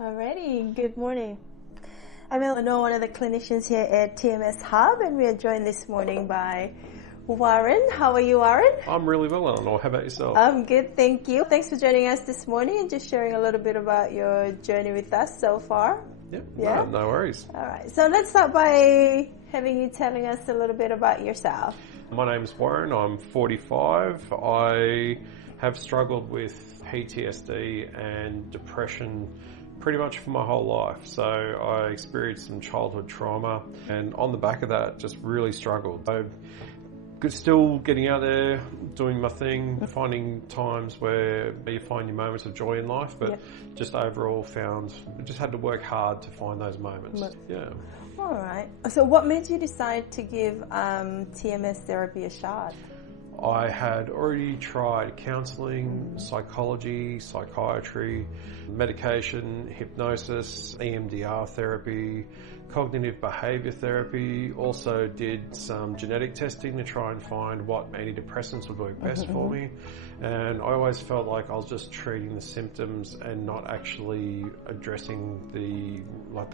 Alrighty, good morning. I'm Eleanor, one of the clinicians here at TMS Hub, and we are joined this morning by Warren. How are you, Warren? I'm really well, Eleanor. How about yourself? I'm good, thank you. Thanks for joining us this morning and just sharing a little bit about your journey with us so far. Yeah, no worries. Alright, so let's start by having you telling us a little bit about yourself. My name's Warren. I'm 45. I have struggled with PTSD and depression pretty much for my whole life. So I experienced some childhood trauma, and on the back of that, just really struggled. So still getting out there, doing my thing, finding times where you find your moments of joy in life, but just overall just had to work hard to find those moments. Yeah. All right. So what made you decide to give TMS therapy a shot? I had already tried counselling, psychology, psychiatry, medication, hypnosis, EMDR therapy, cognitive behaviour therapy, also did some genetic testing to try and find what antidepressants would work best for me. And I always felt like I was just treating the symptoms and not actually addressing the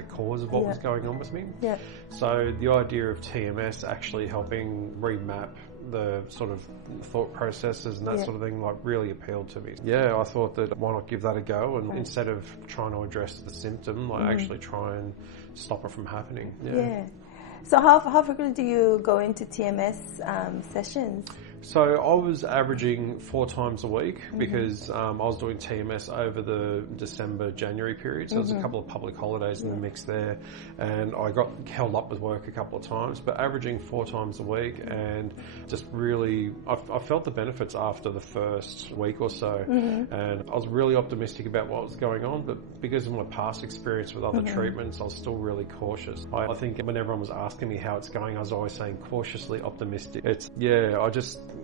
cause of what was going on with me. Yeah. So the idea of TMS actually helping remap the sort of thought processes and that sort of thing really appealed to me. Yeah, I thought that why not give that a go, and instead of trying to address the symptom, actually try and stop it from happening. Yeah. So how frequently do you go into TMS sessions? So I was averaging 4 times a week because I was doing TMS over the December-January period. So there's a couple of public holidays in the mix there, and I got held up with work a couple of times, but averaging 4 times a week, and just really, I felt the benefits after the first week or so, and I was really optimistic about what was going on, but because of my past experience with other treatments, I was still really cautious. I think when everyone was asking me how it's going, I was always saying cautiously optimistic.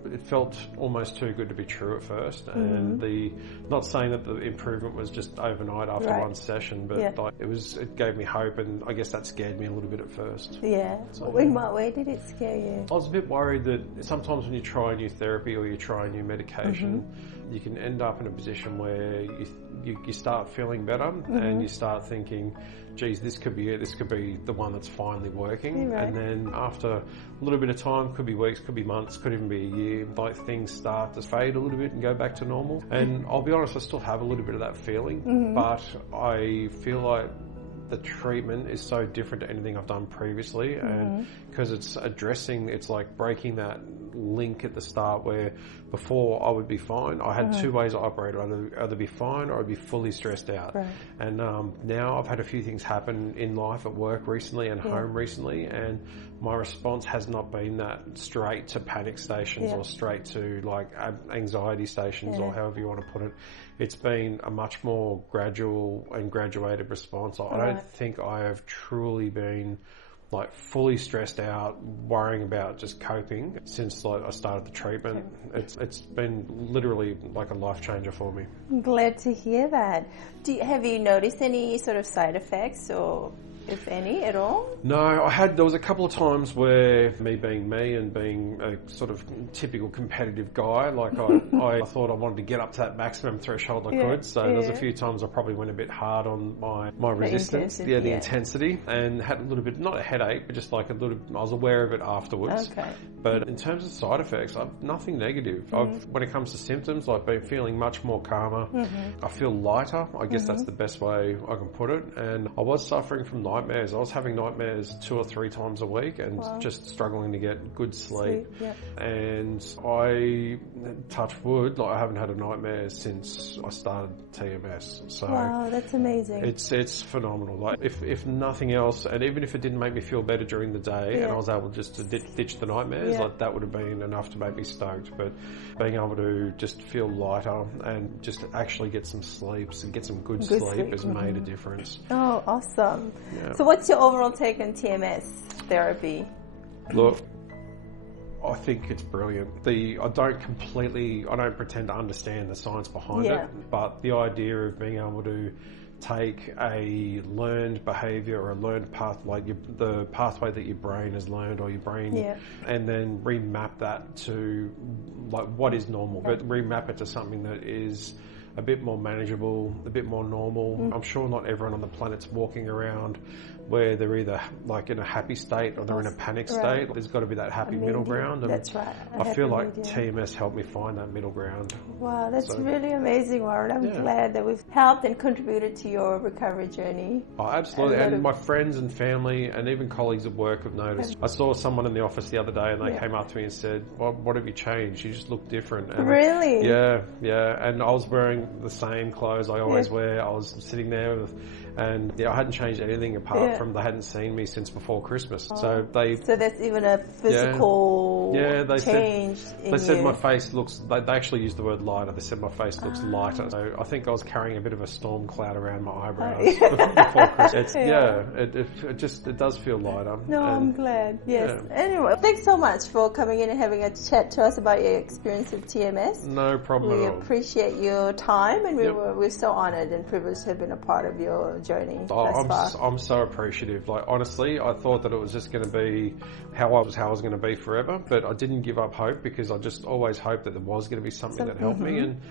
It felt almost too good to be true at first, and not saying that the improvement was just overnight after one session, but it gave me hope, and I guess that scared me a little bit at first. Yeah. So, in what way did it scare you? I was a bit worried that sometimes when you try a new therapy or you try a new medication, you can end up in a position where you start feeling better, and you start thinking, geez, this could be it, this could be the one that's finally working. And then after a little bit of time, could be weeks, could be months, could even be a year, things start to fade a little bit and go back to normal. And I'll be honest, I still have a little bit of that feeling, but I feel like the treatment is so different to anything I've done previously, and because it's like breaking that link at the start where before I would be fine. I had 2 ways I operated. I'd either be fine or I'd be fully stressed out. And now I've had a few things happen in life, at work recently and home recently, and my response has not been that straight to panic stations or straight to anxiety stations or however you want to put it. It's been a much more gradual and graduated response. I don't think I have truly been fully stressed out, worrying about just coping since I started the treatment. It's been literally like a life changer for me. I'm glad to hear that. Have you noticed any sort of side effects, or if any at all? No, there was a couple of times where me being me and being a sort of typical competitive guy, I thought I wanted to get up to that maximum threshold I could. So there's a few times I probably went a bit hard on my resistance, the intensity, and had a little bit, not a headache, but just I was aware of it afterwards. Okay. But in terms of side effects, I've nothing negative. When it comes to symptoms, I've been feeling much more calmer. I feel lighter. I guess that's the best way I can put it. And I was suffering from nightmares. I was having nightmares 2 or 3 times a week, and just struggling to get good sleep. And I, touch wood, I haven't had a nightmare since I started TMS. So wow, that's amazing. It's phenomenal. If nothing else, and even if it didn't make me feel better during the day, and I was able just to ditch the nightmares, that would have been enough to make me stoked. But being able to just feel lighter and just actually get some sleeps and get some good sleep has made a difference. Oh, awesome. Yeah. So what's your overall take on TMS therapy? Look, I think it's brilliant. I don't pretend to understand the science behind it, but the idea of being able to take a learned behaviour or a learned path, the pathway that your brain has learned or your brain, and then remap that to what is normal, but remap it to something that is a bit more manageable, a bit more normal. I'm sure not everyone on the planet's walking around where they're either like in a happy state or they're in a panic state. There's got to be that happy middle ground. And that's right. I feel like TMS helped me find that middle ground. Wow, that's really amazing, Warren. I'm glad that we've helped and contributed to your recovery journey. Oh, absolutely. And my friends and family and even colleagues at work have noticed. I saw someone in the office the other day and they came up to me and said, well, what have you changed? You just look different. And really? Yeah. And I was wearing the same clothes I always wear. I was sitting there and I hadn't changed anything apart from they hadn't seen me since before Christmas. So that's even a physical change they said my face looks, they actually used the word lighter. They said my face looks lighter. So I think I was carrying a bit of a storm cloud around my eyebrows before Christmas. It does feel lighter. No, I'm glad. Yes. Yeah. Anyway, thanks so much for coming in and having a chat to us about your experience with TMS. No problem at all. We appreciate your time, and we're so honoured and privileged to have been a part of your journey thus far. I'm so appreciative. Like, honestly, I thought that it was just going to be how I was going to be forever, but I didn't give up hope because I just always hoped that there was going to be something that helped me, and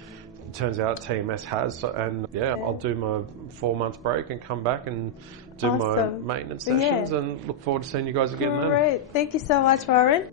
it turns out TMS has. And I'll do my 4 month break and come back and do my maintenance sessions and look forward to seeing you guys again then. Great. Thank you so much, Warren.